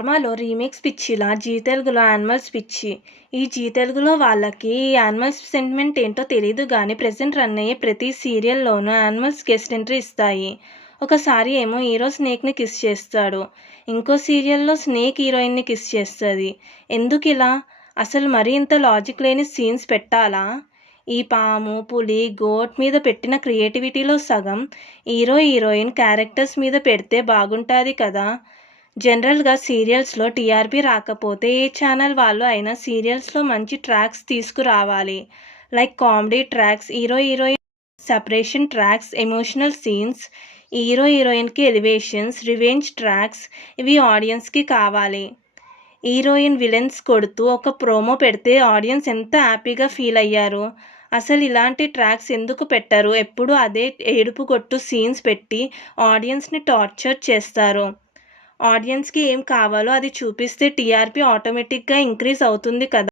ఫార్మాలో remakes పిచ్చిలా G తెలుగులో animals పిచ్చి. ఈ జీ తెలుగులో వాళ్ళకి ఈ యానిమల్స్ సెంటిమెంట్ ఏంటో తెలీదు గానీ ప్రెజెంట్ రన్ అయ్యే ప్రతి సీరియల్‌లోనూ యానిమల్స్ గెస్ట్ ఎంట్రీ ఇస్తాయి. ఒకసారి ఏమో హీరో స్నేక్‌ని కిస్ చేస్తాడు. ఇంకో సీరియల్‌లో స్నేక్ హీరోయిన్‌ని కిస్ చేస్తది. ఎందుకిలా? అసలు మరీ ఇంత లాజిక్ లేని సీన్స్ పెట్టాలా? ఈ పాము, పులి, గోట్ మీద పెట్టిన క్రియేటివిటీలో సగం హీరో, హీరోయిన్ క్యారెక్టర్స్ మీద పెడితే బాగుంటాది కదా! జనరల్‌గా సీరియల్స్‌లో టీఆర్పీ రాకపోతే ఏ ఛానల్ వాళ్ళు అయినా సీరియల్స్‌లో మంచి ట్రాక్స్ తీసుకురావాలి. Like comedy tracks, hero, heroine separation tracks, emotional scenes, hero, హీరోయిన్‌కి ఎలివేషన్స్, రివెంజ్ ట్రాక్స్ ఇవి ఆడియన్స్‌కి కావాలి. హీరోయిన్ విలన్స్ కొడుతూ ఒక ప్రోమో పెడితే ఆడియన్స్ ఎంత హ్యాపీగా ఫీల్ అయ్యారు. అసలు ఇలాంటి ట్రాక్స్ ఎందుకు పెట్టరు? ఎప్పుడూ అదే ఏడుపు గొట్టు సీన్స్ పెట్టి ఆడియన్స్‌ని టార్చర్ చేస్తారు. ఆడియన్స్‌కి ఏం కావాలో అది చూపిస్తే టీఆర్పీ ఆటోమేటిక్‌గా ఇంక్రీజ్ అవుతుంది కదా!